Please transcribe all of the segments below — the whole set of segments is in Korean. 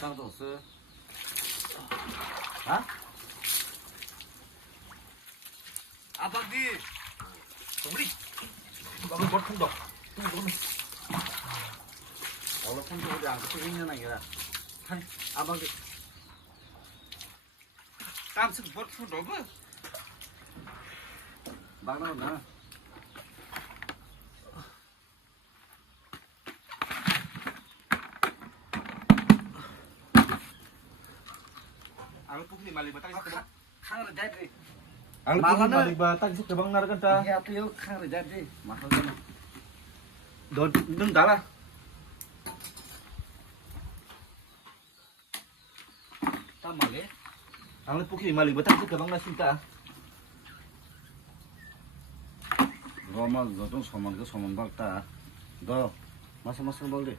땅도 없어. 아? 아빠기. 우리 너는 뭘 큰다. 원래 폰도 어디 안 쓰고 있는 아이가. 한 아빠기. 땀쓰 뭘 큰다 뭐? 막 나오나? Ang pukli mali ba tayo sa 칸을 대지. Ang pukli mali ba tayo sa kabang naragan ta? 이게 앞에 칸을 대지. 막하잖아. 너 능 달아. 땀 말래? Ang pukli mali ba tayo sa kabang nasinta? 너만 너좀 소만 그 소만 박다. 너 마서 박대.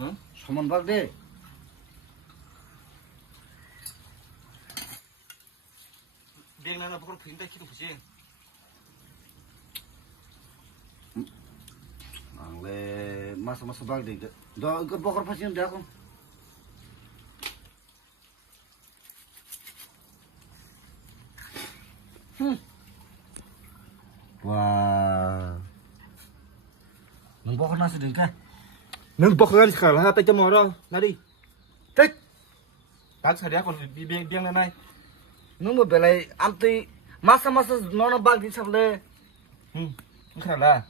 응? 소만 박대. Biang na na bukong pinta kita pusing. angle maso bakde. 너 그 버거 파시면 돼 하고. 와. 너 버거 나서 되니까. Nung bukong alis ka lahat tayo mo ro. Nari. Tek. Tak sadia kon biang na nai. 너무 별에 암튼 마서 너는 박디 잡래. Khala.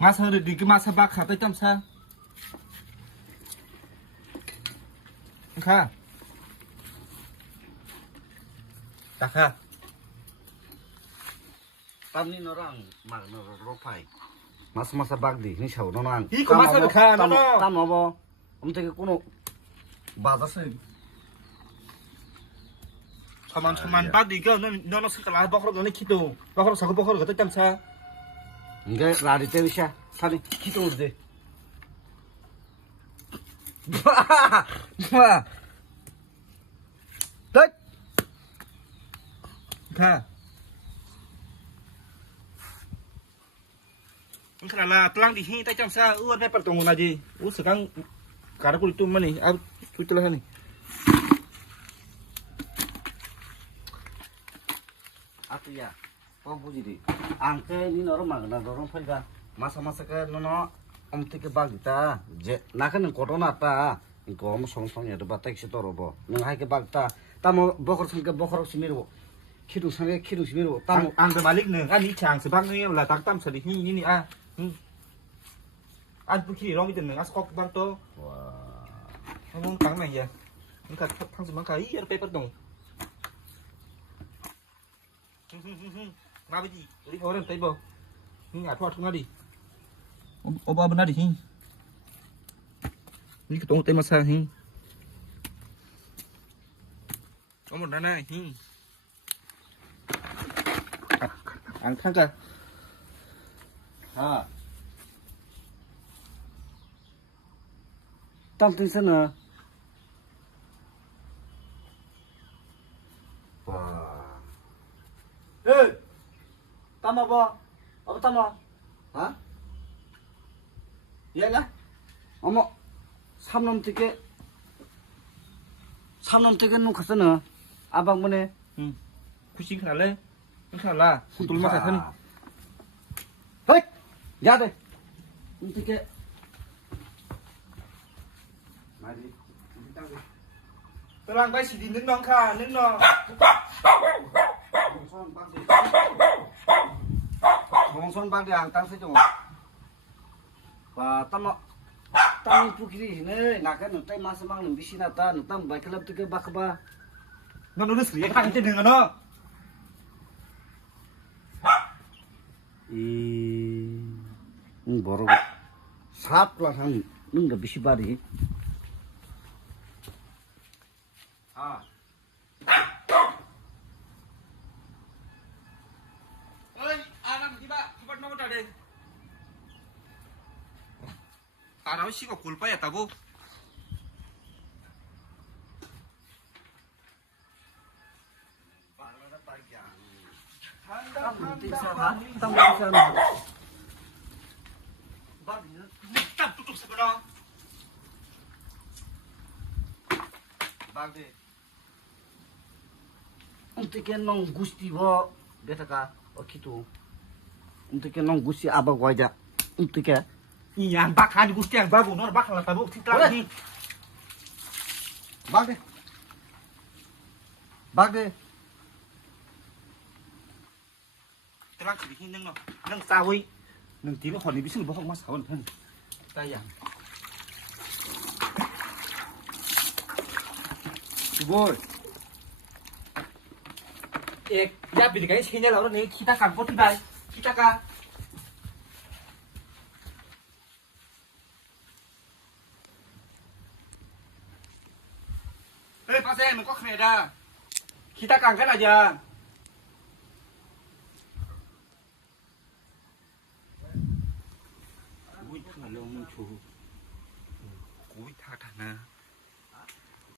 Masa di ke masa bak kha tai tam sa. Kha. Tak kha. 땀니 너랑 막 너로 로파이. 마서 박디 니 샤오 너랑. 이거 마서 가 너너. 땀 먹어. 엄청 그 꼬노 맞았어. Saman bak di ke no sekolah bokor no kitu. Bokor sago bokor ga tai tam sa. 이게 라리 때리샤 사리 기도 오르대. 와. 딱. Kha. Khala tlang di hi tai tam sa uan pe par tong na ji. Sekarang kara kul tu mani ab tutelah ni. 아트야. 뻥부지리. 앙케 니 너로 막나 너로 팔가. 마사 그 너너 엄티게 박다. 제 나가는 코로나다. 이거 뭐 송송이도 바닥시 떨어버. 너 하게 박다. 따모 버거 생게 버거 심미로. 키도 상게 키도 심미로. 따모 Ang terbalik nih kan ni chang sebang ni lah tak tam sedih ni ah. An pu kiri rong itu nih as kok bang to. 와. Ngomong tang này ya. Ini kan tang sebang kai ya paper dong. Ngapa ji? Ri orang tai bo. Ni ngat thot ngadi. Oba benar di sini. Ni ketemu tema sa hi. Có một đàn này hi. Ang thang ka. 아. 땀 뜨잖아. 와. 에이! 땀아봐. 어디 땀아? 어? 얘가? 어머, 삼놈 뜨게 놓고서는 아방문에. Kucing khá lên. Khá là không tụi mà thân. 헐! 야돼! 뜨게. 말이. Tao bay chỉ đi nước non khá, nước non. 봉선 방대 앙땅 세종. 와, 땀이 부기리네. 나가는 땀 마스 막는 미시나다. 땀 바이클럽 뜨게 바카바. Nó nó xử lý cái trên đường nó. 뭐라고? 사플라상 능가 미시바리. 아. Ơi, làm gì bạn? Chị bắt nó ra đây. Ta nói xí có cùl bay à ta vô. Tạm tụt tụt sao đó. Bagde. Umtike nong gusti bo betaka okitu. Umtike nong gusti aba goida. Umtike Yang bakal di gusti yang bagus, nor bakal tabu kita lagi. Bagde. Bagde. Terang sih ini neng sawi, neng tino honi bisin bohong mas kawan kan. Tayang. Boy. Ya bidi kayak sini lah orang nih kita kan kau tidak kita kan. Pasien, kau kena kita kangen aja. Ui, kalau muncul, ui, thà thà na.